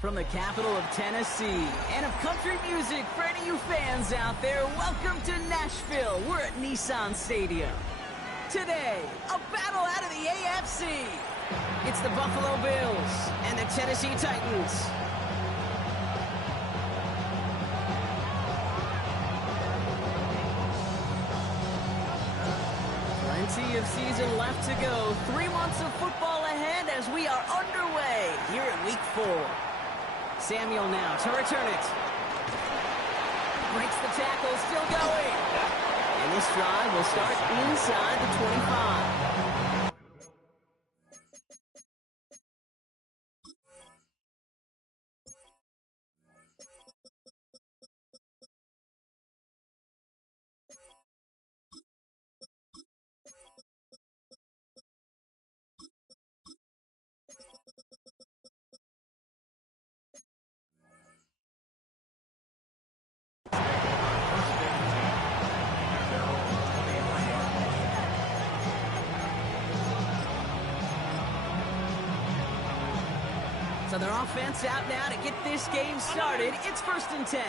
From the capital of Tennessee and of country music for any of you fans out there, welcome to Nashville. We're at Nissan Stadium. Today, a battle out of the AFC. It's the Buffalo Bills and the Tennessee Titans. Plenty of season left to go. 3 months of football ahead as we are underway here in Week 4. Samuel now to return it. Breaks the tackle, still going. And this drive will start inside the 25. So their offense out now to get this game started. It's 1st and 10.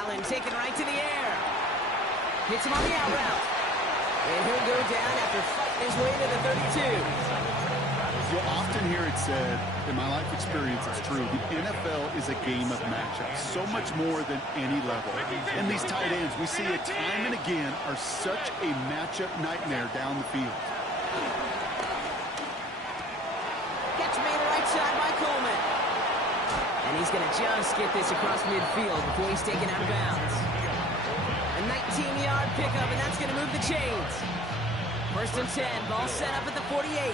Allen taken right to the air. Hits him on the out route. And he'll go down after fighting his way to the 32. You'll often hear it said, in my life experience, it's true, the NFL is a game of matchups, so much more than any level. And these tight ends, we see it time and again, are such a matchup nightmare down the field. Catch made right side by Coleman. And he's going to just get this across midfield before he's taken out of bounds. A 19-yard pickup, and that's going to move the chains. 1st and 10, ball set up at the 48.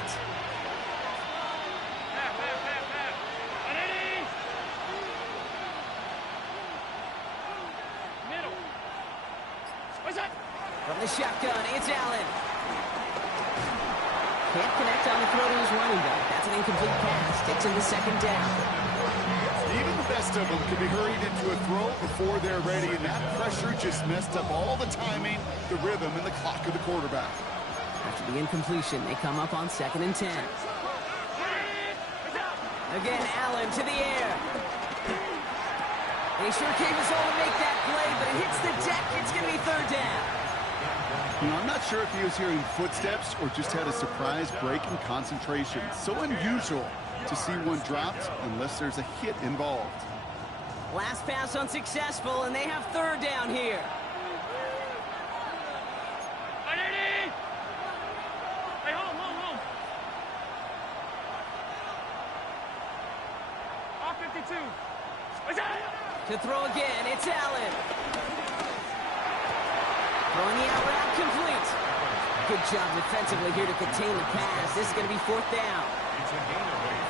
From the shotgun, it's Allen. Can't connect on the throw to his running back. That's an incomplete pass. Takes him to 2nd down. Even the best of them can be hurried into a throw before they're ready, and that pressure just messed up all the timing, the rhythm, and the clock of the quarterback. After the incompletion, they come up on 2nd and 10. Again, Allen to the air. They sure came his all to make that play, but it hits the deck. It's going to be 3rd down. You know, I'm not sure if he was hearing footsteps or just had a surprise break in concentration. So unusual to see one dropped unless there's a hit involved. Last pass unsuccessful, and they have 3rd down here. Hey, home. Off 52. To throw again, it's Allen. Throwing the out route complete. Good job defensively here to contain the pass. This is going to be 4th down.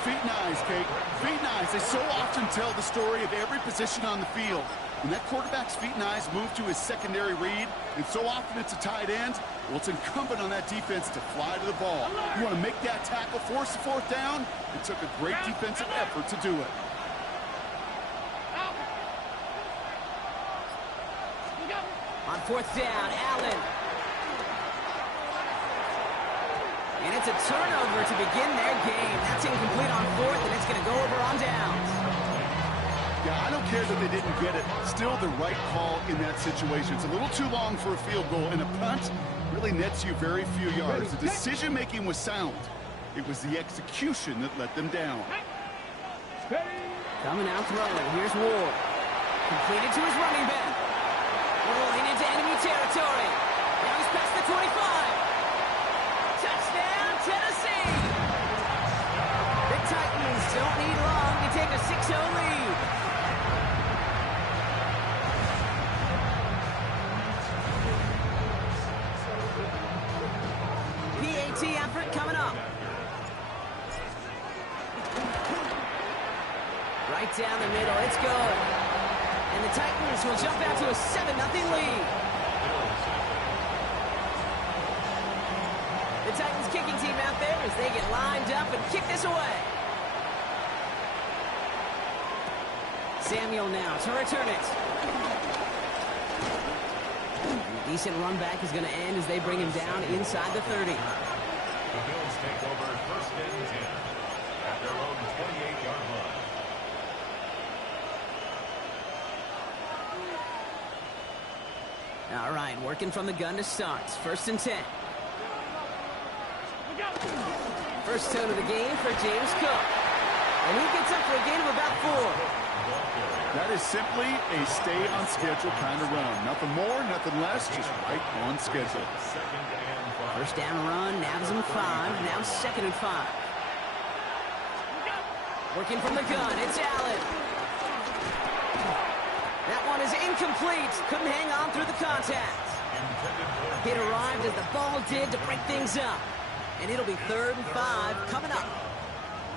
Feet and eyes, Kate. Feet and eyes. They so often tell the story of every position on the field. When that quarterback's feet and eyes move to his secondary read, and so often it's a tight end, well, it's incumbent on that defense to fly to the ball. You want to make that tackle, force the 4th down? It took a great defensive effort to do it. On 4th down, Allen. And it's a turnover to begin their game. That's incomplete on 4th, and it's going to go over on downs. Yeah, I don't care that they didn't get it. Still the right call in that situation. It's a little too long for a field goal, and a punt really nets you very few yards. The decision-making was sound. It was the execution that let them down. Coming out throwing. Here's Ward. Completed to his running back. Rolling into enemy territory. Now he's past the 25. Touchdown, Tennessee! The Titans don't need long to take a 6-0 lead. PAT effort coming up. Right down the middle, it's good. And the Titans will jump out to a 7-0 lead. The Titans kicking team out there as they get lined up and kick this away. Samuel now to return it. And a decent run back is going to end as they bring him down inside the 30. The Bills take over 1st and 10. at their own 28-yard line. All right, working from the gun to start. 1st and 10. First tone of the game for James Cook. And he gets up for a gain of about 4. That is simply a stay-on-schedule kind of run. Nothing more, nothing less, just right on schedule. First down run, now gives him 5. Now 2nd and 5. Working from the gun, it's Allen. That one is incomplete. Couldn't hang on through the contact. It arrived as the ball did to break things up. And it'll be 3rd and 5 coming up.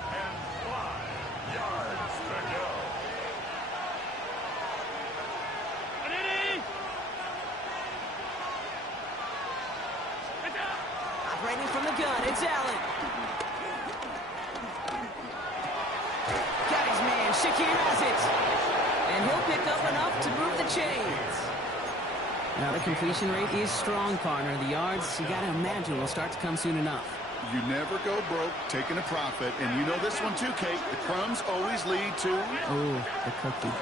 And 5 yards to go. Operating from the gun, it's Allen. Got his man, Shakir has it. And he'll pick up enough to move the chains. Now the completion rate is strong, partner. The yards, you got to imagine, will start to come soon enough. You never go broke taking a profit. And you know this one too, Kate. The crumbs always lead to... Oh, the cookie.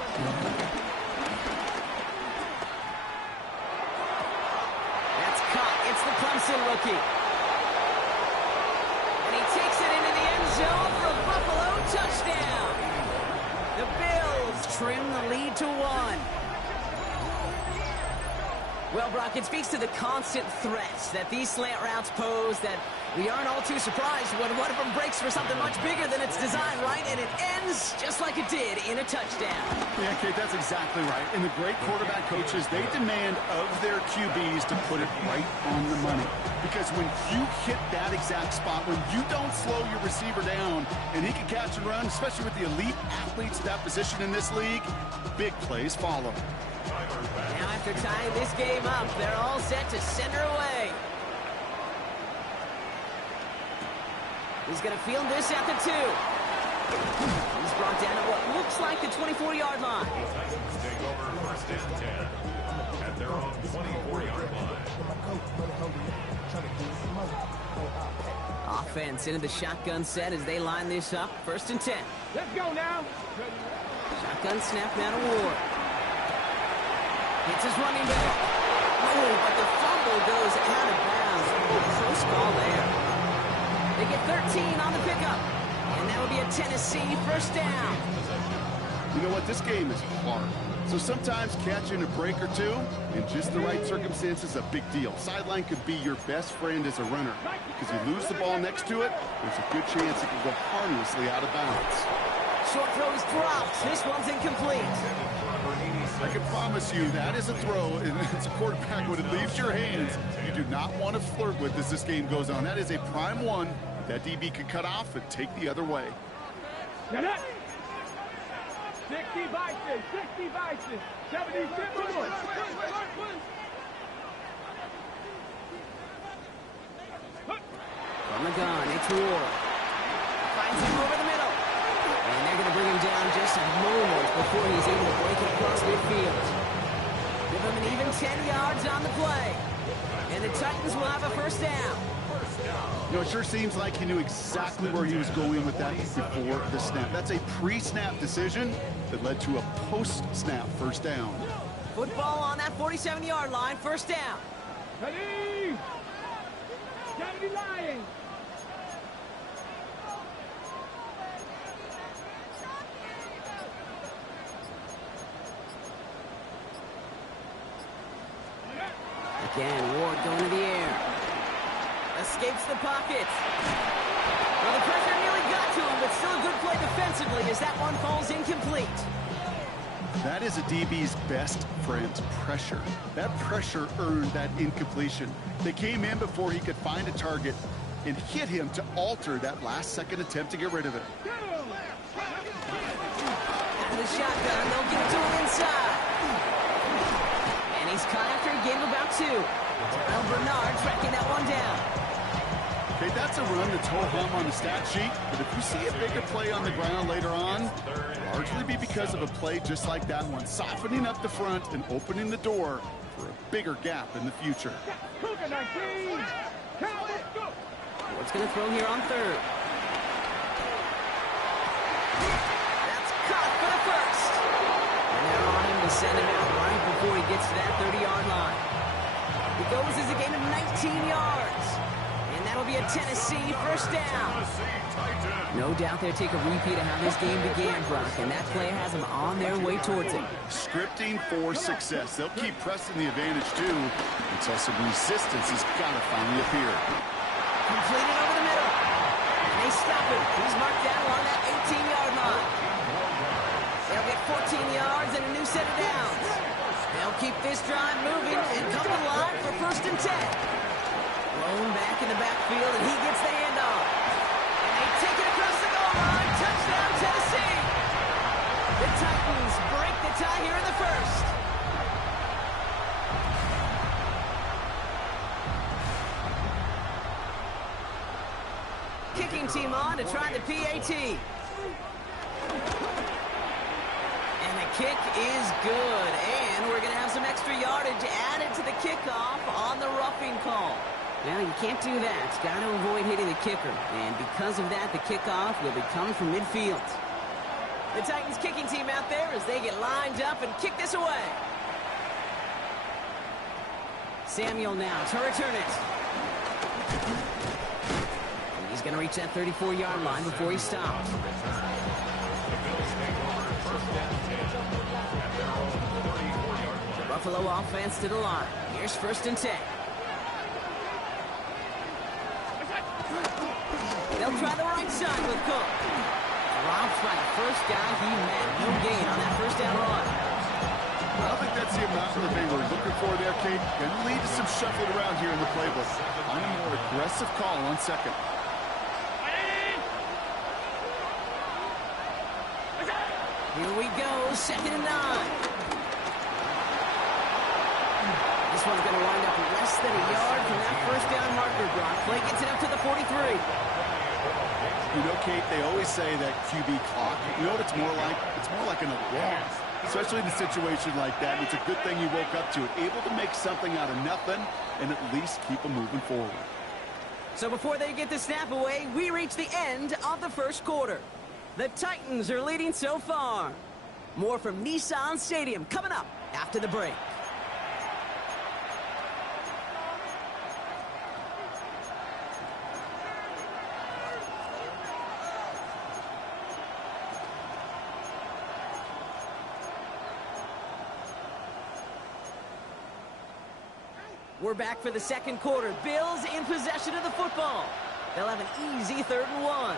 That's caught. It's the Clemson rookie. And he takes it into the end zone for a Buffalo touchdown. The Bills trim the lead to 1. Well, Brock, it speaks to the constant threats that these slant routes pose, that we aren't all too surprised when one of them breaks for something much bigger than its design, right? And it ends just like it did in a touchdown. Yeah, Kate, that's exactly right. And the great quarterback coaches, they demand of their QBs to put it right on the money. Because when you hit that exact spot, when you don't slow your receiver down and he can catch and run, especially with the elite athletes at that position in this league, big plays follow. Now after tying this game up, they're all set to send her away. He's going to field this at the 2. He's brought down at what looks like the 24-yard line. The Titans take over 1st and 10 at their own 24-yard line. Offense into the shotgun set as they line this up. 1st and 10. Let's go now. Shotgun snap now to Ward. It's his running back. Oh, but the fumble goes out of bounds. Close call there. They get 13 on the pickup. And that will be a Tennessee 1st down. You know what? This game is hard. So sometimes catching a break or two in just the right circumstances is a big deal. Sideline could be your best friend as a runner. Because you lose the ball next to it, there's a good chance it can go harmlessly out of bounds. Short throw is dropped. This one's incomplete. I can promise you that is a throw, and it's a quarterback when it leaves your hands. You do not want to flirt with as this game goes on. That is a prime one that DB could cut off and take the other way. 60 vices, 60 vices, 76. From the gun, it's Ward. Finds him over the middle. And they're going to bring him down just a moment before he's able to break it across midfield. Give him an even 10 yards on the play. And the Titans will have a 1st down. You know, it sure seems like he knew exactly where he was going with that before the snap. That's a pre-snap decision that led to a post-snap 1st down. Football on that 47-yard line, 1st down. Ready? Kennedy Lions. Again, Ward going to the air. Escapes the pocket. Well, the pressure nearly got to him, but still a good play defensively as that one falls incomplete. That is a DB's best friend, pressure. That pressure earned that incompletion. They came in before he could find a target and hit him to alter that last-second attempt to get rid of it. Out of the shotgun, they'll get it to him inside. And he's caught after a gain of about 2. Terrell Bernard tracking that one down. Okay, that's a run that's ho-hum on the stat sheet, but if you see a bigger play on the ground later on, it'll largely be because of a play just like that one, softening up the front and opening the door for a bigger gap in the future. Ward's going to throw here on 3rd. That's caught for the first. And they're on him to send him out right before he gets to that 30-yard line. It goes as a gain of 19 yards. And that'll be a Tennessee first down. No doubt they'll take a repeat of how this game began, Brock, and that play has them on their way towards it. Scripting for success. They'll keep pressing the advantage, too, until some resistance has got to finally appear. Completed over the middle. And they stop him. He's marked down along that 18-yard line. They'll get 14 yards and a new set of downs. They'll keep this drive moving and come to the line for first and 10. Blown back in the backfield, and he gets the handoff. And they take it across the goal line. Touchdown, Tennessee. The Titans break the tie here in the first. Kicking team on to try the PAT. And the kick is good. And we're going to have some extra yardage added to the kickoff on the roughing call. Well, you can't do that. Got to avoid hitting the kicker. And because of that, the kickoff will be coming from midfield. The Titans kicking team out there as they get lined up and kick this away. Samuel now to return it. And he's going to reach that 34-yard line before he stops. The Buffalo offense to the line. Here's first and 10. They'll try the right side with Cook. Drops by the first guy he met. No gain on that first down run. I don't think that's the amount that they were looking for there, Kate. Going to lead to some shuffling around here in the playbook. Find a more aggressive call on second. Here we go, second and 9. This one's going to wind up less than a yard from that first down marker, Brock. Play gets it up to the 43. You know, Kate, they always say that QB clock. You know what it's more like? It's more like an alarm, especially in a situation like that. It's a good thing you woke up to it, able to make something out of nothing and at least keep them moving forward. So before they get the snap away, we reach the end of the first quarter. The Titans are leading so far. More from Nissan Stadium coming up after the break. We're back for the second quarter. Bills in possession of the football. They'll have an easy 3rd and 1.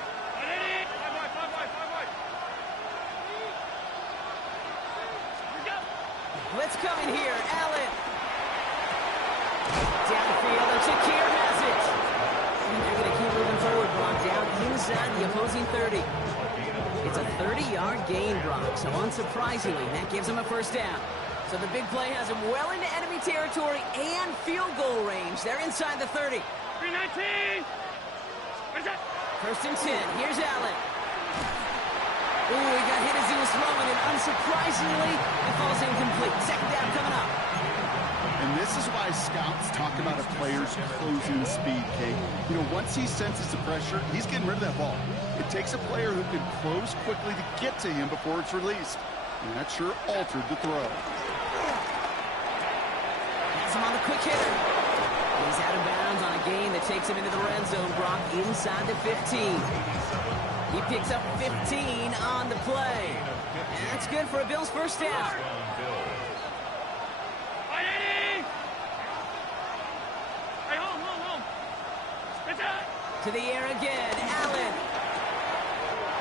Blitz coming here. Allen. Downfield, and Shakir has it. And they're going to keep moving forward, Brock, down inside the opposing 30. It's a 30-yard gain, Brock, so unsurprisingly, that gives them a first down. So the big play has them well into enemy territory and field goal range. They're inside the 30. 319. First and 10. Here's Allen. Ooh, he got hit as he was throwing, and unsurprisingly, it falls incomplete. Second down coming up. And this is why scouts talk about a player's closing speed, Kate. You know, once he senses the pressure, he's getting rid of that ball. It takes a player who can close quickly to get to him before it's released. And that sure altered the throw. Has him on the quick hitter. He's out of bounds on a gain that takes him into the red zone, Brock, inside the 15. He picks up 15 on the play. And that's good for a Bills first down. To the air again, Allen.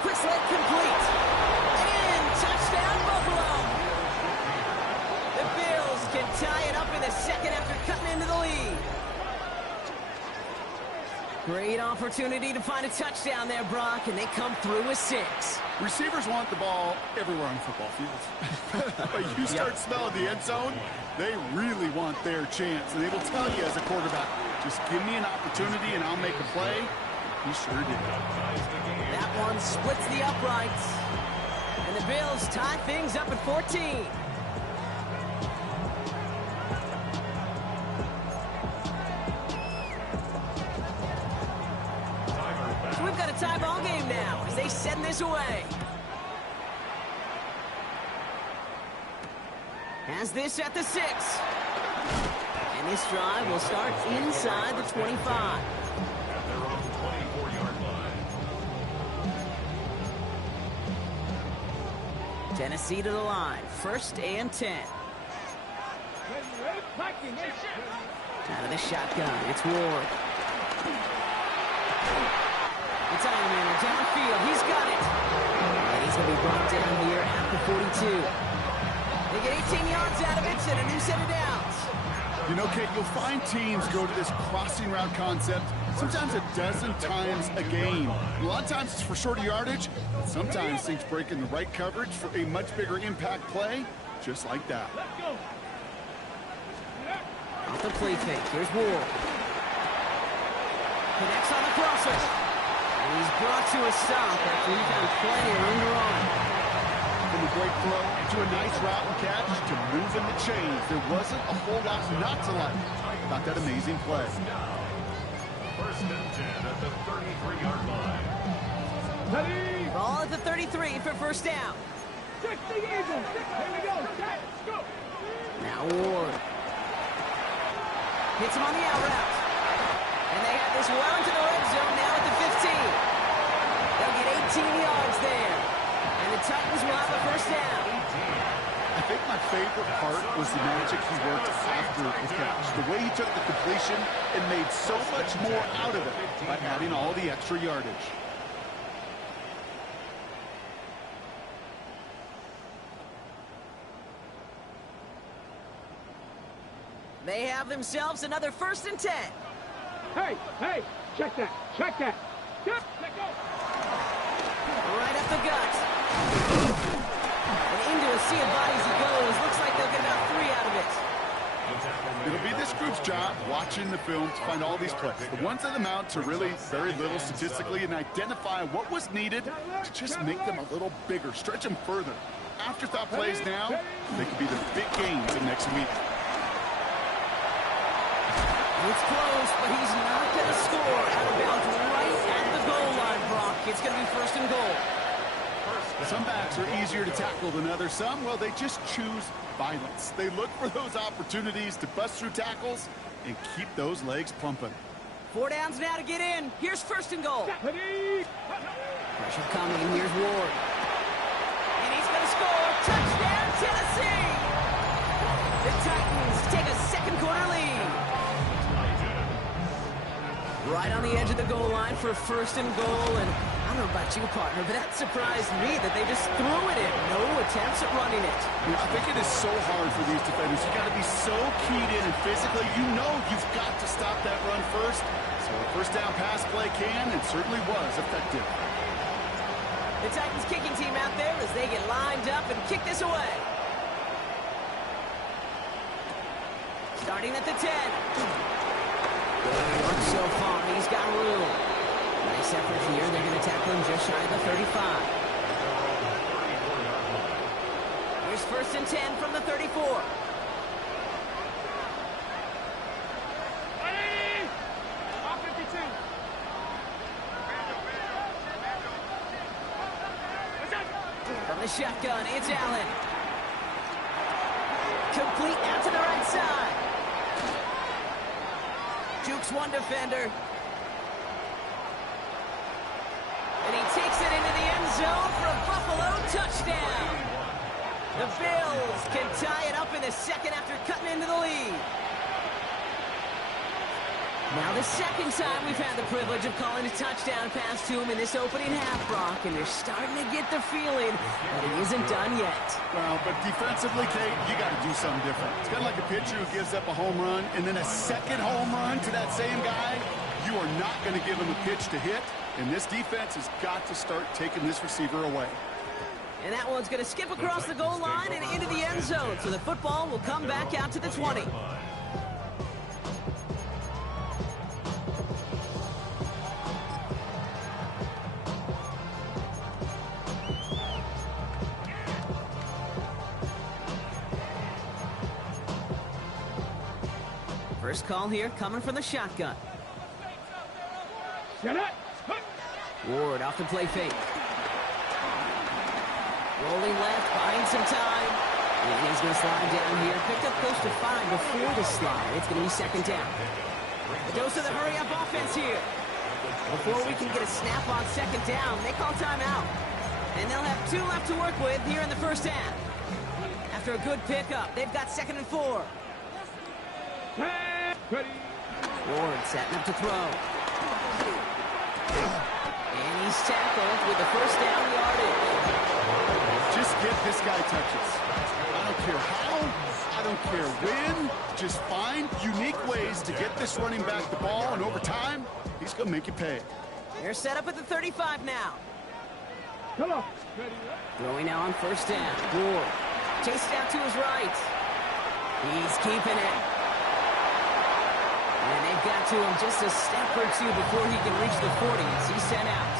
Quick slant complete. And touchdown, Buffalo. The Bills can tie it up in the second after cutting into the lead. Great opportunity to find a touchdown there, Brock, and they come through with 6. Receivers want the ball everywhere on the football field. But you start smelling the end zone, they really want their chance. And they will tell you as a quarterback, just give me an opportunity and I'll make a play. He sure did. That one splits the uprights. And the Bills tie things up at 14. So we've got a tie ball game now as they send this away. Has this at the 6. And this drive will start inside the 25. At their own 24-yard line. Tennessee to the line. 1st and 10. Out of the shotgun, it's Ward. It's Ironman downfield. He's got it. And he's going to be brought down here at the 42. They get 18 yards out of it and a new set of downs. You know, Kate, you'll find teams go to this crossing route concept sometimes a dozen times a game. A lot of times it's for shorter yardage. Sometimes things break in the right coverage for a much bigger impact play, just like that. Off the play fake. Here's Ward. Connects on the crosser. And he's brought to a stop after he found plenty of room to run. From a great throw to a nice route and catch to moving the chains. There wasn't a whole lot not to like about that amazing play. 1st and 10 at the 33-yard line. Ready? Ball at the 33 for 1st down. 60 Eagles. Here we go. Set. Go. Now Ward. Hits him on the out route. And they have this well into the red zone now at the 15. They'll get 18 yards there. And the Titans will have a 1st down. I think my favorite part was the magic he worked after the catch. The way he took the completion and made so much more out of it by adding all the extra yardage. They have themselves another 1st and 10. Hey, hey, check that. Check that. Yep, let go. Right up the gut. And into a sea of bodies he goes. Looks like they'll get about 3 out of it. It'll be this group's job watching the film to find all these plays. The ones that amount to really very little statistically and identify what was needed to just make them a little bigger, stretch them further. Afterthought plays now, they could be the big gains of next week. It's close, but he's not going to score. Out of bounds right at the goal line, Brock. It's going to be 1st and goal. Some backs are easier to tackle than others. Some, well, they just choose violence. They look for those opportunities to bust through tackles and keep those legs pumping. 4 downs now to get in. Here's 1st and goal. Ready? Pressure coming. Here's Ward. And he's going to score. Touchdown, Tennessee! The Titans take a 2nd quarter lead. Right on the edge of the goal line for 1st and goal. And I don't know about you, partner, but that surprised me that they just threw it in. No attempts at running it. I think it is so hard for these defenders. You got to be so keyed in and physically. You know you've got to stop that run first. So a 1st down pass play can and certainly was effective. The Titans kicking team out there as they get lined up and kick this away. Starting at the 10. So far, he's got room. Nice effort here. They're going to tackle him just shy of the 35. Here's 1st and 10 from the 34. Ready? Off 52. From the shotgun, it's Allen. Complete out to the right side. Jukes one defender. And he takes it into the end zone for a Buffalo touchdown. The Bills can tie it up in the 2nd after cutting into the lead. Now the 2nd time we've had the privilege of calling a touchdown pass to him in this opening half, Brock, and they're starting to get the feeling that he isn't done yet. Well, but defensively, Kate, you got to do something different. It's kind of like a pitcher who gives up a home run and then a 2nd home run to that same guy. You are not going to give him a pitch to hit, and this defense has got to start taking this receiver away. And that one's going to skip across the goal line and into the end zone, so the football will come back out to the 20. First call here coming from the shotgun. Get it. Ward off the play fake. Rolling left, buying some time. And he's going to slide down here. Picked up close to 5 before the slide. It's going to be second down. The dose of the hurry-up offense here. Before we can get a snap on second down, they call timeout. And they'll have 2 left to work with here in the first half. After a good pickup, they've got 2nd and 4. Ward setting up to throw. And he's tackled with the first down yardage. Just get this guy touches. I don't care how, I don't care when. Just find unique ways to get this running back the ball, and over time, he's going to make you pay. They're set up at the 35 now. Come on. Throwing now on first down. Ward chased out to his right. He's keeping it. And they've got to him just a step or 2 before he can reach the 40 as he's sent out.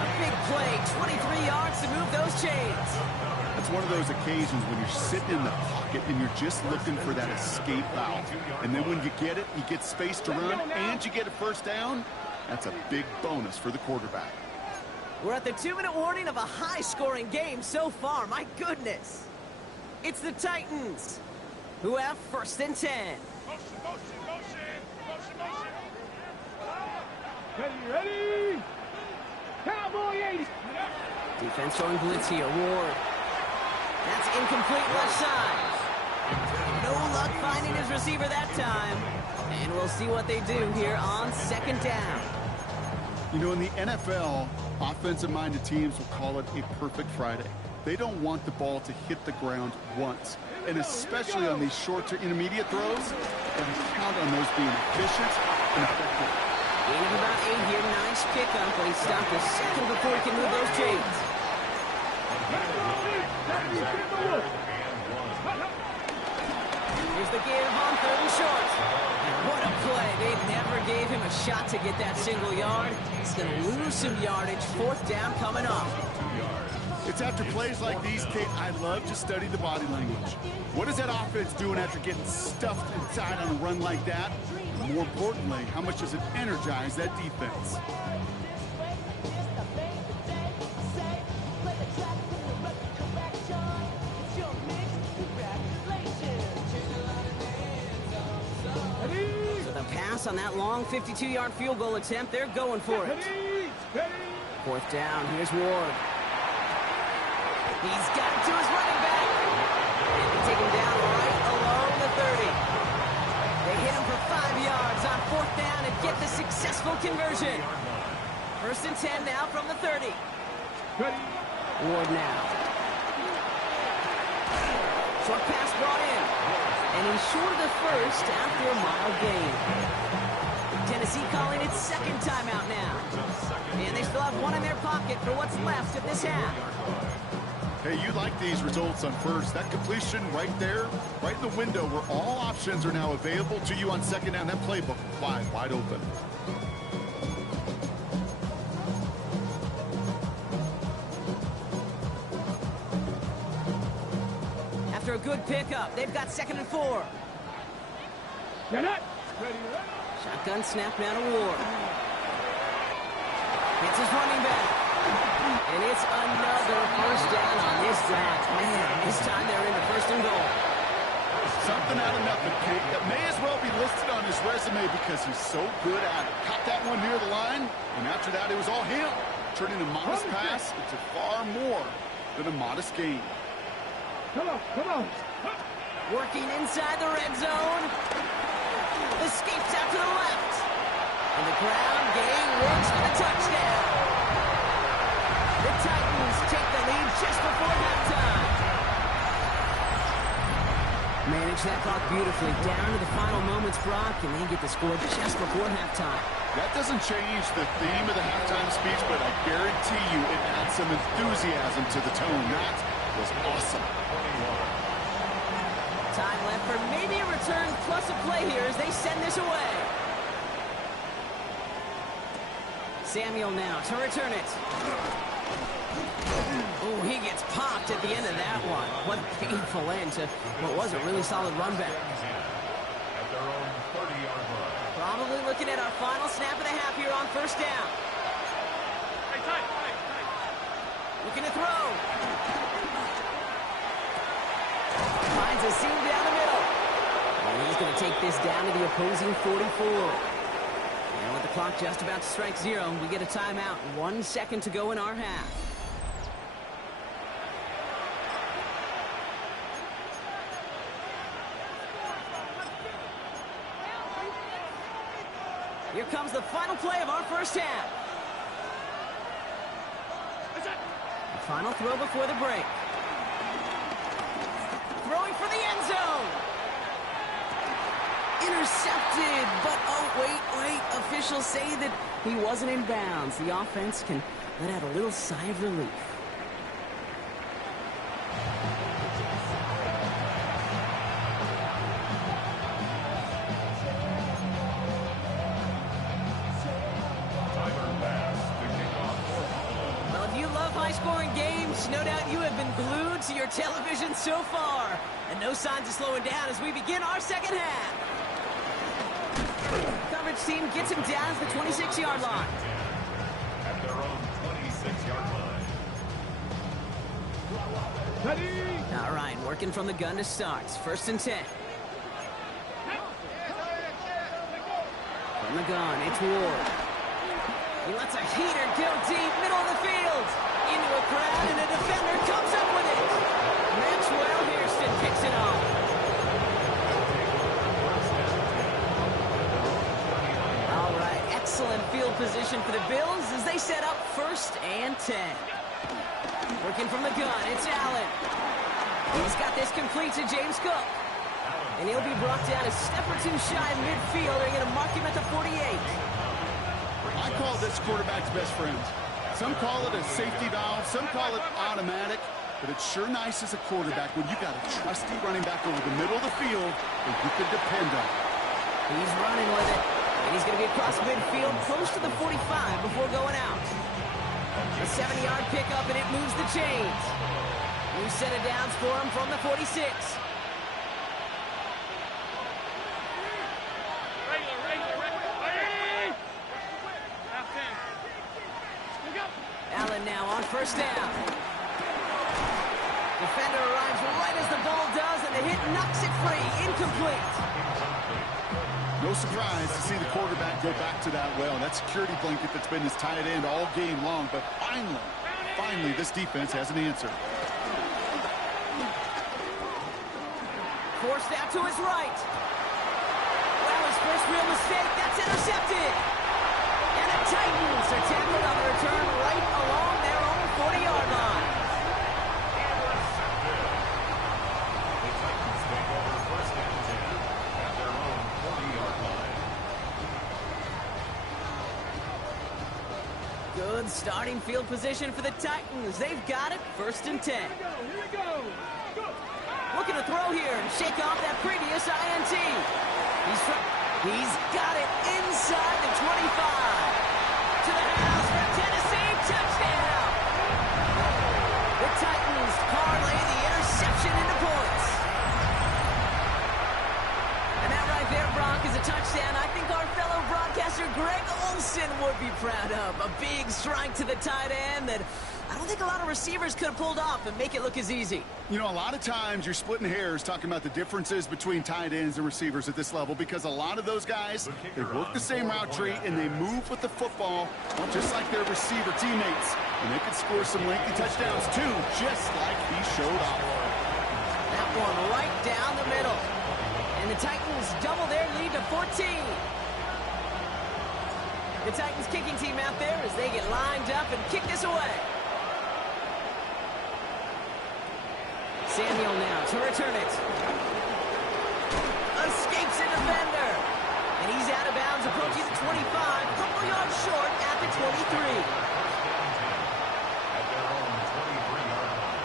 A big play, 23 yards to move those chains. That's one of those occasions when you're sitting in the pocket and you're just looking for that escape valve. And then when you get it, you get space to run, and you get a first down. That's a big bonus for the quarterback. We're at the 2-minute warning of a high-scoring game so far. My goodness. It's the Titans who have 1st and 10. Ready? Cowboy 80. Defense showing blitz here. Ward. That's incomplete left side. No luck finding his receiver that time. And we'll see what they do here on second down. You know, in the NFL, offensive-minded teams will call it a perfect Friday. They don't want the ball to hit the ground once. And especially on these short to intermediate throws, and count on those being efficient and effective. Gain of about 8 here. Nice pickup, but he stopped a second before he can move those chains. Here's the give on 3rd and short. And what a play. They never gave him a shot to get that single yard. He's going to lose some yardage. 4th down coming up. It's after plays like these, Kate, I love to study the body language. What is that offense doing after getting stuffed inside on a run like that? And more importantly, how much does it energize that defense? So the pass on that long 52-yard field goal attempt, they're going for it. 4th down, here's Ward. He's got it to his running back. And they take him down right along the 30. They hit him for 5 yards on 4th down and get the successful conversion. 1st and 10 now from the 30. Ward now. Short pass brought in. And he's short of the first after a mild gain. Tennessee calling its 2nd timeout now. And they still have 1 in their pocket for what's left of this half. Hey, you like these results on first. That completion right there, right in the window where all options are now available to you on second down. That playbook wide open. After a good pickup, they've got 2nd and 4. Shotgun snap now to Ward. It's his running back. And it's another first down on this drive. Man, this time they're into 1st and goal. Something out of nothing, Kate. That may as well be listed on his resume because he's so good at it. Caught that one near the line, and after that it was all him. Turning a modest pass into far more than a modest gain. Come on. Working inside the red zone. Escapes out to the left. And the ground game works for the touchdown. The Titans take the lead just before halftime. Manage that clock beautifully down to the final moments, Brock, and they get the score just before halftime. That doesn't change the theme of the halftime speech, but I guarantee you it adds some enthusiasm to the tone. That was awesome. Time left for maybe a return plus a play here as they send this away. Samuel now to return it. Oh, he gets popped at the end of that one. What a painful end to what was a really solid run back. At their own 30-yard line. Probably looking at our final snap of the half here on 1st down. Looking to throw. a seam down the middle. And he's going to take this down to the opposing 44. And with the clock just about to strike 0, we get a timeout. 1 second to go in our half. Here comes the final play of our first half. The final throw before the break. Throwing for the end zone. Intercepted, but oh, wait. Officials say that he wasn't in bounds. The offense can let out a little sigh of relief. Well, if you love high-scoring games, no doubt you have been glued to your television so far. And no signs of slowing down as we begin our second half. Coverage team gets him down to the 26-yard line. At their own 26-yard line. All right, working from the gun to start. 1st and 10. From the gun, it's Ward. He lets a heater go deep, middle of the field. Into a crowd, and a defender comes up with it. Maxwell Hairston picks it off. All right, excellent field position for the Bills as they set up 1st and 10. Working from the gun, it's Allen. He's got this complete to James Cook. And he'll be brought down a step or two shy of midfield. They're going to mark him at the 48. I call this quarterback's best friend. Some call it a safety valve, some call it automatic, but it's sure nice as a quarterback when you got a trusty running back over the middle of the field that you can depend on. He's running with it, and he's going to be across midfield close to the 45 before going out. A 7-yard pickup, and it moves the chains. New set of downs for him from the 46. Allen now on 1st down. Defender arrives right as the ball does, and the hit knocks it free. Incomplete. No surprise to see the quarterback go back to that well. That security blanket that's been his tight end all game long, but finally, this defense has an answer. Forced out to his right. Well, his first real mistake, that's intercepted. And the Titans are tackled on the return right along their own 40-yard line. The Titans take over 1st and 10 at their own 40-yard line. Good starting field position for the Titans. They've got it, 1st and 10. Here we go. Looking to throw here and shake off that previous INT. He's got it inside the 25. To the house for Tennessee, touchdown! The Titans parlay the interception into points. And that right there, Brock, is a touchdown I think our fellow broadcaster Greg Olsen would be proud of. A big strike to the tight end that I don't think a lot of receivers could have pulled off and make it look as easy. You know, a lot of times you're splitting hairs talking about the differences between tight ends and receivers at this level because a lot of those guys, they work the same route tree and they move with the football just like their receiver teammates. And they can score some lengthy touchdowns too, just like he showed off. That one right down the middle. And the Titans double their lead to 14. The Titans kicking team out there as they get lined up and kick this away. Samuel now to return it. Escapes a defender. And he's out of bounds approaching the 25. Couple yards short at the 23. At their own 23-yard line.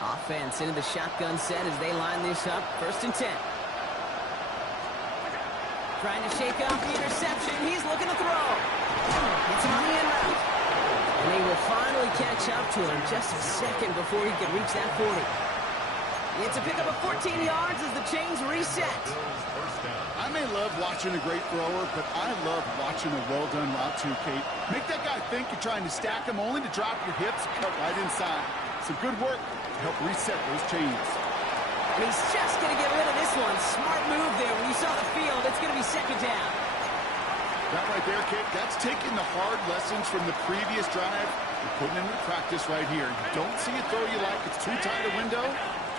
Offense into the shotgun set as they line this up. 1st and 10. Trying to shake off the interception. He's looking to throw. It's on the in route. And they will finally catch up to him just a second before he could reach that 40. It's a pickup of 14 yards as the chains reset. first down. I may love watching a great thrower, but I love watching a well-done route too, Kate. Make that guy think you're trying to stack him, only to drop your hips and cut right inside. Some good work to help reset those chains. And he's just going to get rid of this one. Smart move there. When you saw the field, it's going to be second down. That right there, Kate, that's taking the hard lessons from the previous drive and putting it into practice right here. You don't see a throw you like, it's too tight a window,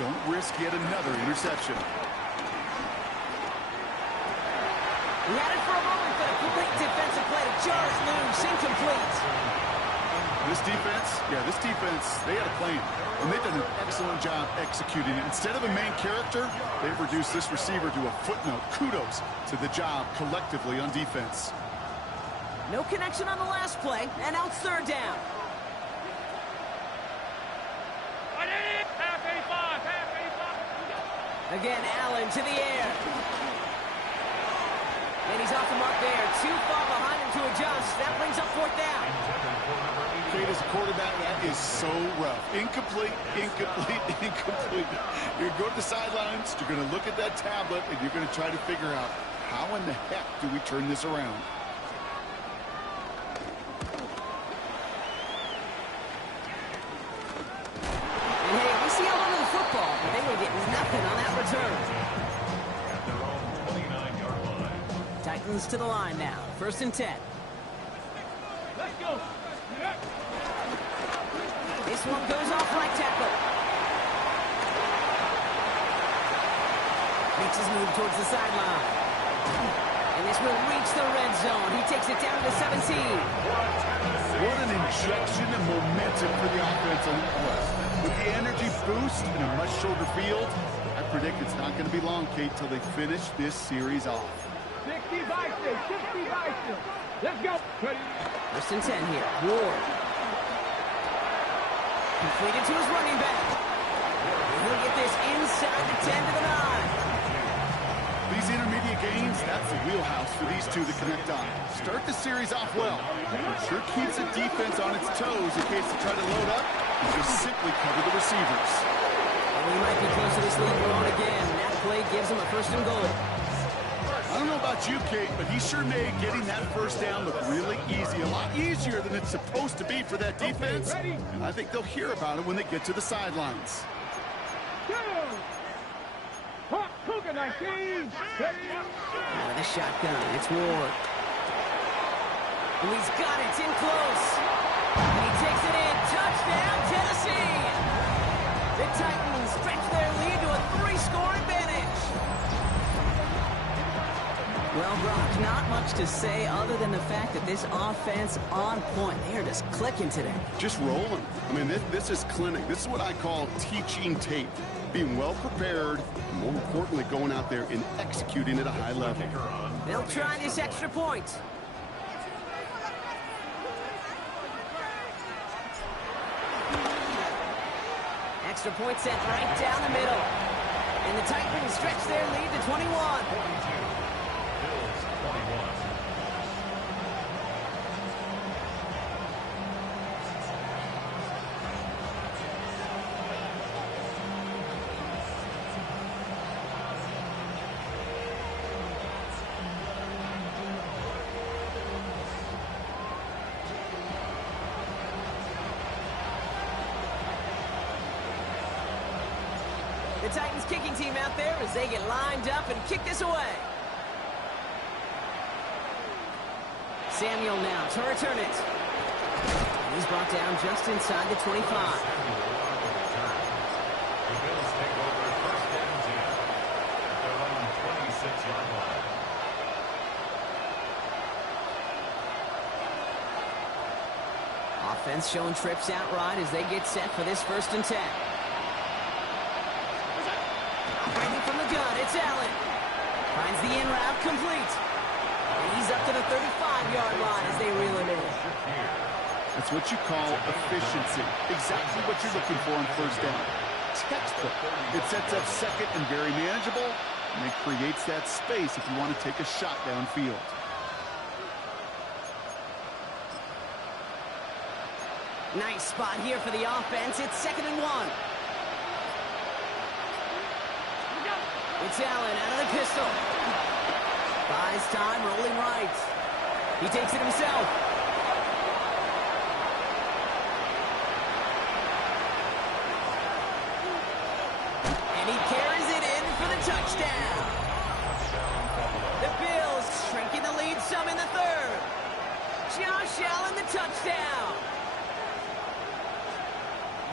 don't risk yet another interception. He had it for a moment, but a complete defensive play to Jars loose, incomplete. This defense, they had a plan, and they've done an excellent job executing it. Instead of a main character, they've reduced this receiver to a footnote. Kudos to the job collectively on defense. No connection on the last play, and now it's third down. Again, Allen to the air. And he's off the mark there. Too far behind him to adjust. That brings up fourth down. Kate, as a quarterback, that is so rough. Incomplete, incomplete, incomplete. You're going to go to the sidelines, you're going to look at that tablet, and you're going to try to figure out how in the heck do we turn this around. And hey, we see a lot of the football, but they will get nothing on that return. At their own 29-yard line. Titans to the line now. First and 10. Let's go. This one goes off right tackle. Makes his move towards the sideline. And this will reach the red zone. He takes it down to the 17. What an injection of momentum for the offense on the plus. With the energy boost in a much shorter field, I predict it's not going to be long, Kate, till they finish this series off. 60 bison, 60 bison. Let's go. First and 10 here. Ward. Completed to his running back. He'll get this inside the 10 to the 9. These intermediate gains, that's the wheelhouse for these two to connect on. Start the series off well. Sure keeps the defense on its toes in case they try to load up and just simply cover the receivers. And we might be close to this lead blown again. That play gives him a first and goal. I don't know about you, Kate, but he sure made getting that first down look really easy. A lot easier than it's supposed to be for that defense. And I think they'll hear about it when they get to the sidelines. Hot coconut team. Out of the shotgun, it's Ward. And he's got it, it's in close. And he takes it in. Touchdown, Tennessee. The Titans stretch their lead to a 3-score advantage. Well, Brock, not much to say other than the fact that this offense on point. They are just clicking today. Just rolling. I mean, this is clinic. This is what I call teaching tape. Being well prepared, and more importantly, going out there and executing at a high level. They'll try this extra point. Extra point sent right down the middle. And the Titans stretch their lead to 21. Bills 21. The Titans kicking team out there as they get lined up and kick this away. Samuel now to return it. He's brought down just inside the 25. The Bills take over first and 10 at their own 26-yard line. Offense showing trips out right as they get set for this first and 10. Operating from the gun, it's Allen. Finds the in route complete. And he's up to the 35-yard line as they reel him in. That's what you call efficiency. Exactly what you're looking for on first down. Textbook. It sets up second and very manageable, and it creates that space if you want to take a shot downfield. Nice spot here for the offense. It's 2nd and 1. It's Allen out of the pistol. Buys time, rolling right. He takes it himself. And he carries it in for the touchdown. The Bills shrinking the lead some in the third. Josh Allen, the touchdown.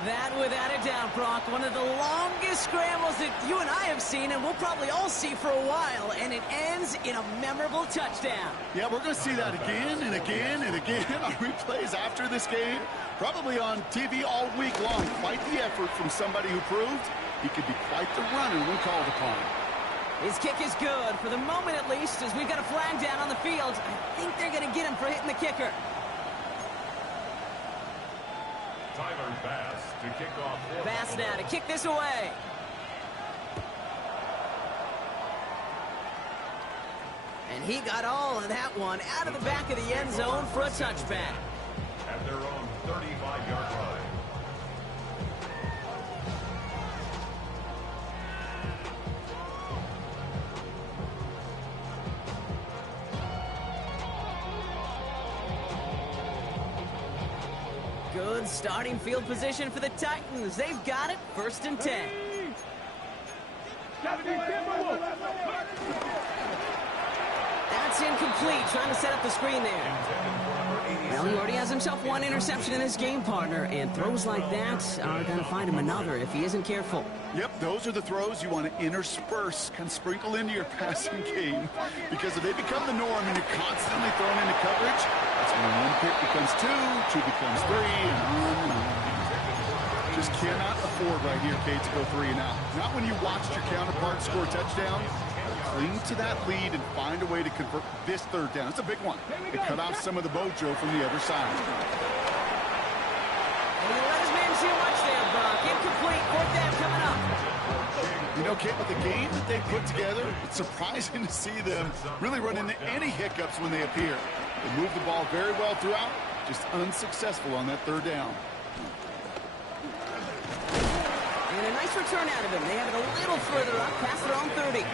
That, without a doubt, Brock, one of the longest scrambles that you and I have seen, and we'll probably all see for a while, and it ends in a memorable touchdown. Yeah, we're going to see that again and again and again on replays after this game, probably on TV all week long. Quite the effort from somebody who proved he could be quite the runner when called upon. His kick is good, for the moment at least, as we've got a flag down on the field. I think they're going to get him for hitting the kicker. Tyler Bass to kick off. Bass now to kick this away. And he got all of that one out of the back of the end zone for a touchback. At their own 35-yard line. Good starting field position for the Titans. They've got it, 1st and 10. That's incomplete, trying to set up the screen there. Well, he already has himself one interception in his game, partner, and throws like that are going to find him another if he isn't careful. Yep, those are the throws you want to intersperse, kind of sprinkle into your passing game, because if they become the norm and you're constantly thrown into coverage, that's when one pick becomes two becomes three, and on. Just cannot afford right here, Kate, to go 3 and out. Not when you watched your counterpart score a touchdown. Cling to that lead and find a way to convert this 3rd down. It's a big one to cut off some of the mojo from the other side. And he let his man too much there, Brock. Incomplete, 4th down coming up. You know, Kate, with the game that they put together, it's surprising to see them really run into any hiccups when they appear. They move the ball very well throughout, just unsuccessful on that 3rd down. And a nice return out of him. They have it a little further up, past their own 30.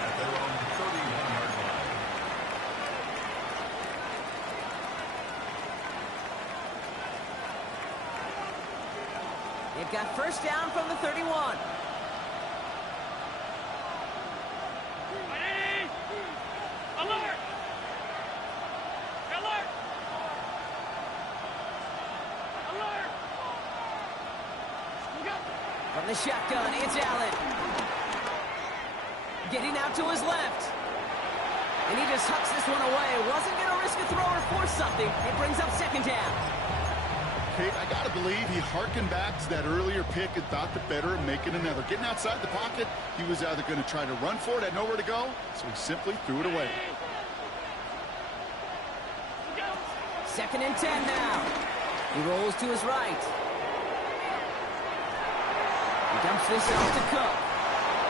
At their own 31-yard line. They've got 1st down from the 31. Alert! Alert! Alert! From the shotgun, it's Allen. Getting out to his left. And he just hucks this one away. Wasn't going to risk a throw or force something. It brings up 2nd down. Kate, I got to believe he harkened back to that earlier pick and thought the better of making another. Getting outside the pocket, he was either going to try to run for it, had nowhere to go, so he simply threw it away. 2nd and 10 now. He rolls to his right. He dumps this off to Cook.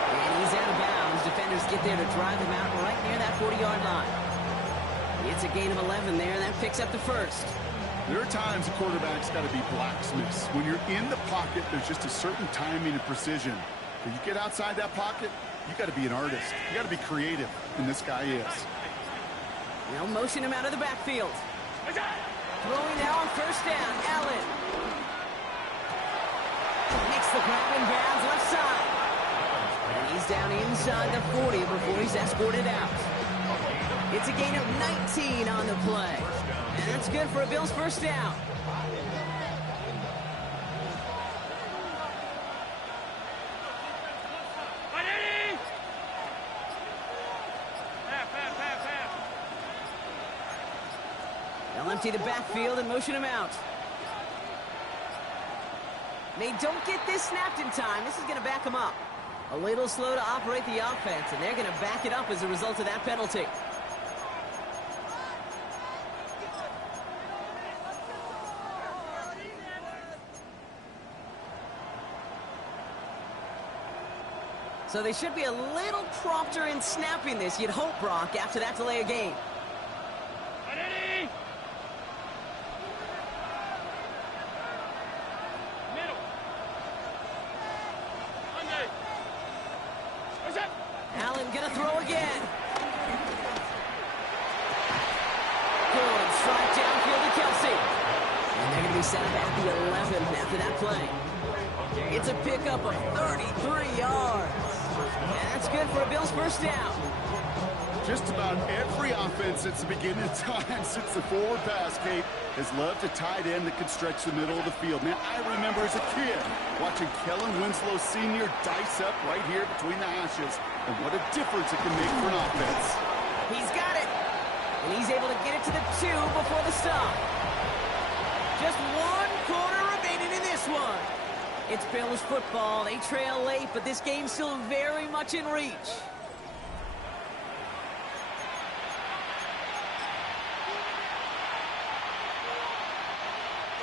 And he's out of bounds. Defenders get there to drive him out right near that 40-yard line. It's a gain of 11 there. That picks up the 1st. There are times a quarterback's got to be blacksmiths. When you're in the pocket, there's just a certain timing and precision. When you get outside that pocket, you got to be an artist. You got to be creative, and this guy is. Now motion him out of the backfield. Throwing now on 1st down, Allen. Makes the grab in bounds left side. And he's down inside the 40 before he's escorted out. It's a gain of 19 on the play. And that's good for a Bills 1st down. They'll empty the backfield and motion him out. They don't get this snapped in time. This is going to back them up. A little slow to operate the offense, and they're going to back it up as a result of that penalty. So they should be a little prompter in snapping this, you'd hope, Brock, after that delay of game. Allen gonna throw again. be set up at the 11 after that play. It's a pickup of 33 yards. And that's good for a Bills first down. Just about every offense since the beginning of time, since the forward pass, Kate, has loved a tight end that can stretch the middle of the field. Man, I remember as a kid watching Kellen Winslow Sr. dice up right here between the hashes. And what a difference it can make for an offense. He's got it. And he's able to get it to the 2 before the stop. Just 1 quarter remaining in this one. It's Bills football. They trail late, but this game's still very much in reach.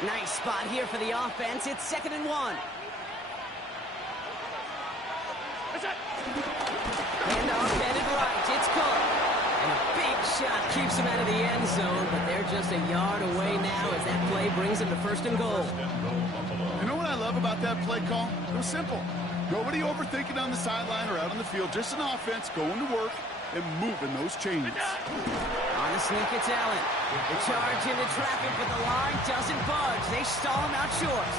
Nice spot here for the offense. It's 2nd and 1. Handoff headed right. It's caught. And a big shot keeps him out of the end zone, but they're just a yard away now as that play brings them to 1st and goal. You know what I love about that play call? It was simple. Nobody overthinking on the sideline or out on the field. Just an offense going to work and moving those chains. On the sneak, it's Allen. The charge into traffic, but the line doesn't budge. They stall him out short.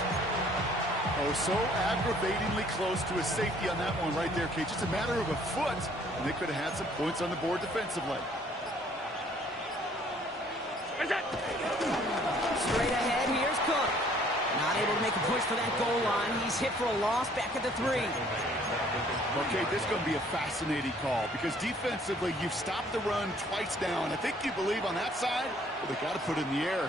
Oh, so aggravatingly close to a safety on that one right there, Kate. Just a matter of a foot, and they could have had some points on the board defensively. Straight ahead, here's Cook. Not able to make a push for that goal line. He's hit for a loss back at the 3. Okay, this is going to be a fascinating call because defensively, you've stopped the run twice down. I think you believe on that side, well, they got to put it in the air.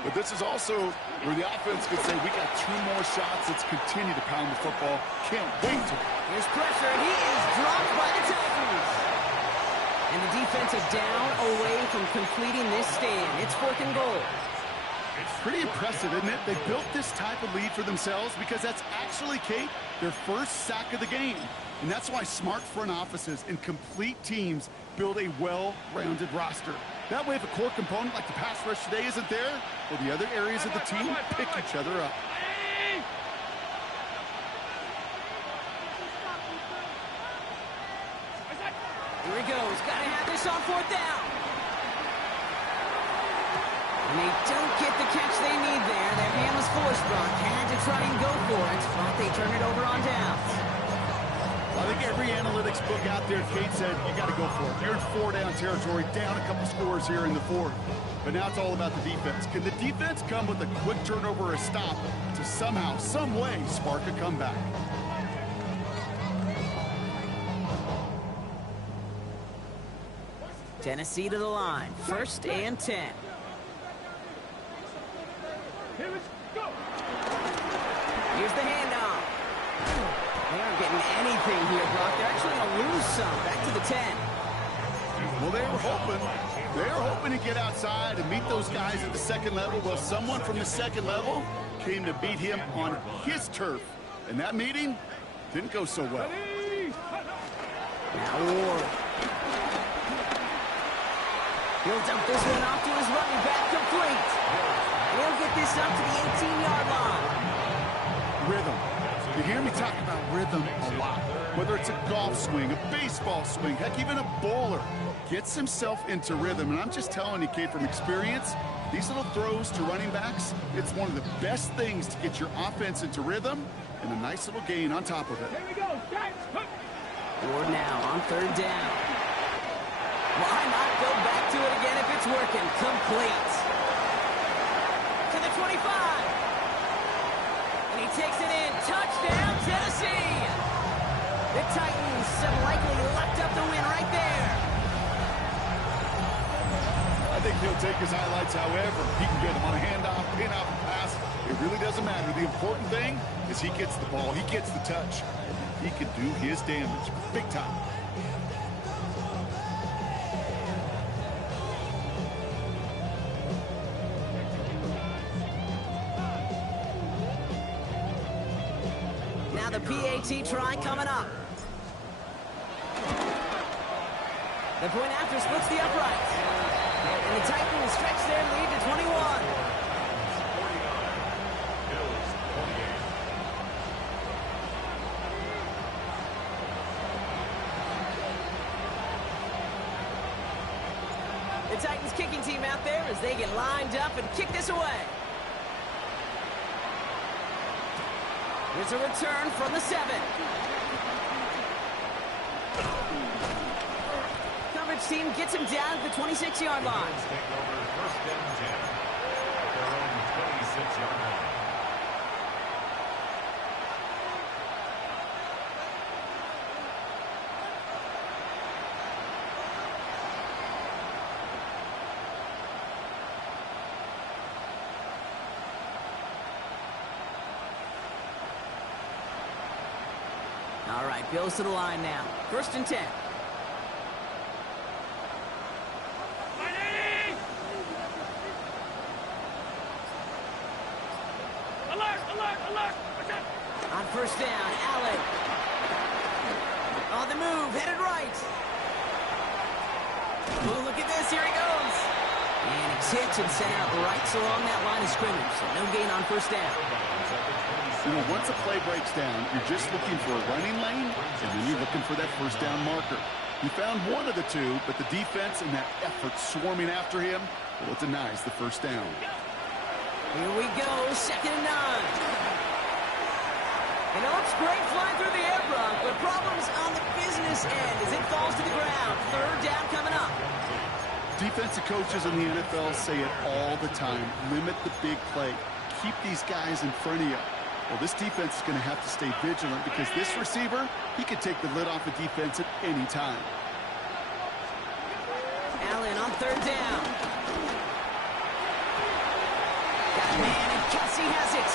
But this is also where the offense could say, we got 2 more shots. Let's continue to pound the football. Can't wait to. Here's pressure, and he is dropped by the Titans. And the defensive down away from completing this stand. It's 4th and goal. It's pretty impressive, isn't it? They built this type of lead for themselves because that's actually, Kate, their first sack of the game. And that's why smart front offices and complete teams build a well-rounded roster. That way, if a core component like the pass rush today isn't there, well, the other areas of the team pick each other up. Here he goes. Got to have this on 4th down. And they don't get the catch they need there. Their hand was forced, Brock. Had to try and go for it, but they turn it over on downs. I think every analytics book out there, Kate said, you got to go for it. You're in 4-down territory, down a couple scores here in the 4th. But now it's all about the defense. Can the defense come with a quick turnover or a stop to somehow, some way, spark a comeback? Tennessee to the line. 1st and 10. Here's the handoff. They aren't getting anything here, Brock. They're actually going to lose some. Back to the 10. Well, they were hoping to get outside and meet those guys at the 2nd level. Well, someone from the 2nd level came to beat him on his turf. And that meeting didn't go so well. Now Ward. He'll dump this one off to his running back, complete. He'll get this up to the 18-yard line. Rhythm. You hear me talk about rhythm a lot. Whether it's a golf swing, a baseball swing, heck, even a bowler gets himself into rhythm. And I'm just telling you, Kate, from experience, these little throws to running backs, it's one of the best things to get your offense into rhythm and a nice little gain on top of it. Here we go. Ward now on 3rd down. Why not go back to it again if it's working? Complete. To the 25. And he takes it in. Touchdown, Tennessee. The Titans have likely locked up the win right there. I think he'll take his highlights however he can get them on a handoff, pin out, and pass. It really doesn't matter. The important thing is he gets the ball. He gets the touch. He can do his damage big time. Now the PAT try coming up. The point after splits the uprights. And the Titans stretch their lead to 21. The Titans kicking team out there as they get lined up and kick this away. Here's a return from the 7. Coverage team gets him down at the 26-yard line. Take over first and 10 at their own 26-yard line. All right, goes to the line now. First and 10. Alert! Alert! Alert! On first down, Allen. On the move, headed right. Oh, look at this, here he goes. And he's hit and sent out right along that line of scrimmage, so no gain on first down. You know, once a play breaks down, you're just looking for a running lane, and then you're looking for that first down marker. He found one of the two, but the defense and that effort swarming after him, well, it denies the first down. Here we go, second and 9. And it looks great flying through the air, Brock, but problems on the business end as it falls to the ground. Third down coming up. Defensive coaches in the NFL say it all the time. Limit the big play. Keep these guys in front of you. Well, this defense is going to have to stay vigilant because this receiver, he could take the lid off a defense at any time. Allen on third down. Got a man, and Kelsey has it.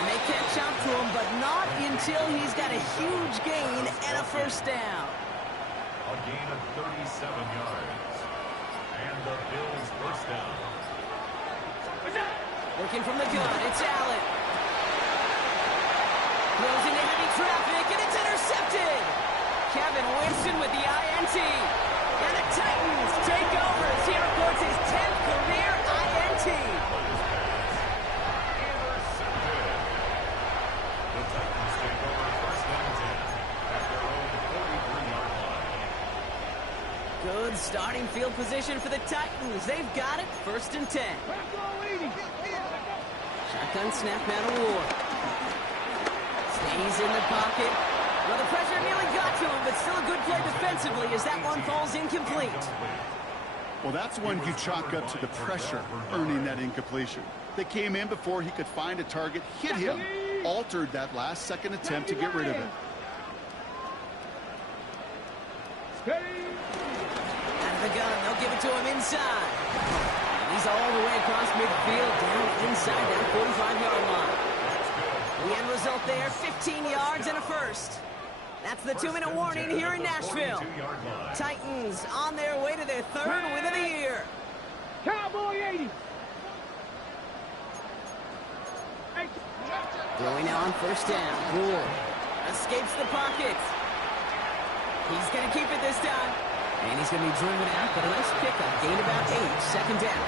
And they catch up to him, but not until he's got a huge gain and a first down. A gain of 37 yards. And the Bills first down. Working from the gun, it's Allen. Goes into heavy traffic, and it's intercepted. Kevin Winston with the INT. And the Titans take over as he records his 10th career INT. Intercepted. The Titans take over first and 10 at their own 43-yard line. Good starting field position for the Titans. They've got it, first and 10. Shotgun snap now to Ward. Stays in the pocket. Well, the pressure nearly got to him, but still a good play defensively as that one falls incomplete. Well, that's one you chalk up to the pressure earning that incompletion. They came in before he could find a target, hit him, altered that last-second attempt to get rid of it. Out of the gun, they'll give it to him inside. And he's all the way across midfield, down inside that 45-yard line. The end result there, 15 yards and a first. That's the 2-minute warning here in Nashville. Titans on their way to their third win of the year. Cowboy 80. Throwing now on first down. Ward escapes the pocket. He's going to keep it this time. And he's going to be driven out, but a nice pickup. Gained about 8, second down.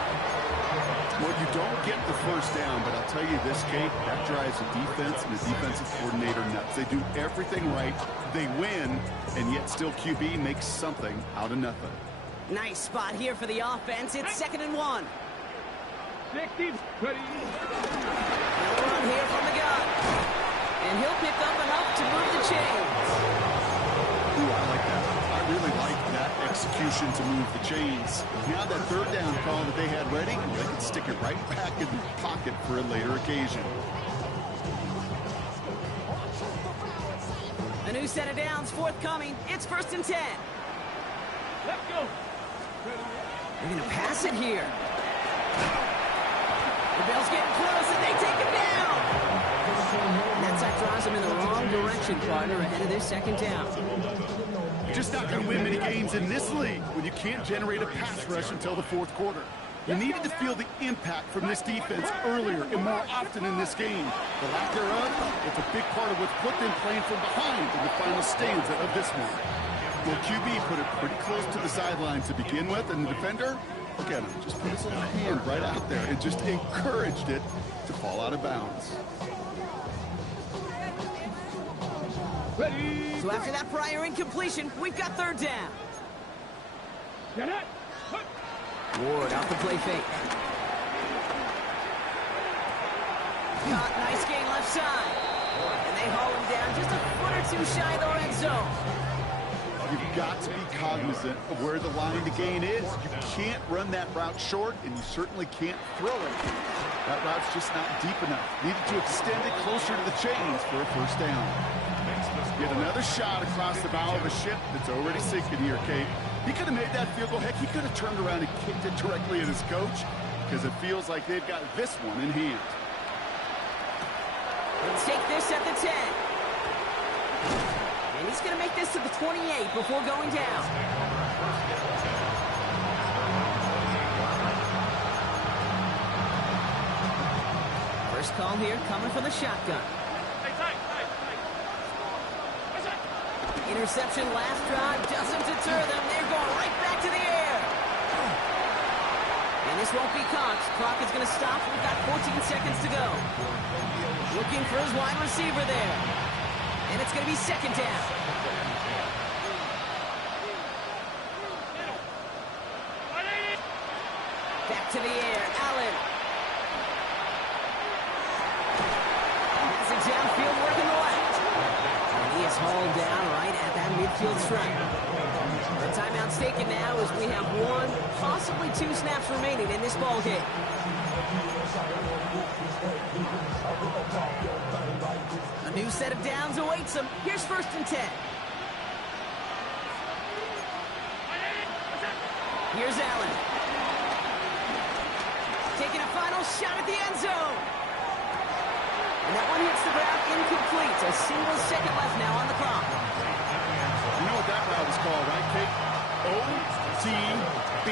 Well, you don't get the first down, but I'll tell you this, Kate, that drives the defense and the defensive coordinator nuts. They do everything right, they win, and yet still QB makes something out of nothing. Nice spot here for the offense. It's second and 1. 60. Ready. He'll run here from the gun. And he'll pick up enough to move the chains. Ooh, I like that. I really like that execution to move the chains. Now that third down call that they had ready, they can stick it right back in the pocket for a later occasion. A new set of downs forthcoming. It's first and 10. Let's go. They're going to pass it here. The Bills getting close, and they take him down. That side drives him in the wrong direction, partner, ahead of this second down. You're just not going to win many games in this league when you can't generate a pass rush until the fourth quarter. You needed to feel the impact from this defense earlier and more often in this game. The lack thereof, it's a big part of what's put them playing from behind in the final stanza of this one. Well, QB put it pretty close to the sideline to begin with, and the defender, look at him, just put his little hand right out there and just encouraged it to fall out of bounds. Ready. So after that prior incompletion, we've got third down. Get it. Ward out the play fake. Got nice gain left side. And they haul him down just a foot or two shy of the red zone. You've got to be cognizant of where the line to gain is. You can't run that route short, and you certainly can't throw it. That route's just not deep enough. Needed to extend it closer to the chains for a first down. Get another shot across the bow of a ship that's already sinking here, Kate. He could have made that field goal. Heck, he could have turned around and kicked it directly at his coach, because it feels like they've got this one in hand. Let's take this at the 10. And he's going to make this to the 28 before going down. First call here coming from the shotgun. Interception last drive doesn't deter them. They're going right back to the air. And this won't be caught. Clock is going to stop. We've got 14 seconds to go. Looking for his wide receiver there. And it's going to be second down. Back to the air. Allen. It's a downfield work in the left. And he is hauled down right at that midfield stripe. The timeout's taken now as we have one, possibly two snaps remaining in this ball game. A new set of downs awaits him. Here's first and 10. Here's Allen. Taking a final shot at the end zone. And that one hits the ground incomplete. A single second left now on the clock. You know what that route is called, right, Kate? OTB.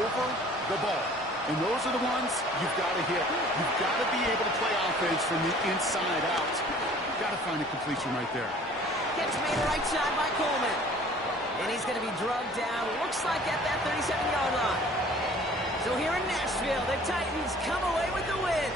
Over the ball. And those are the ones you've got to hit. You've got to be able to play offense from the inside out. You've got to find a completion right there. Catch made right side by Coleman. And he's going to be drugged down, looks like at that 37-yard line. So here in Nashville, the Titans come away with the win.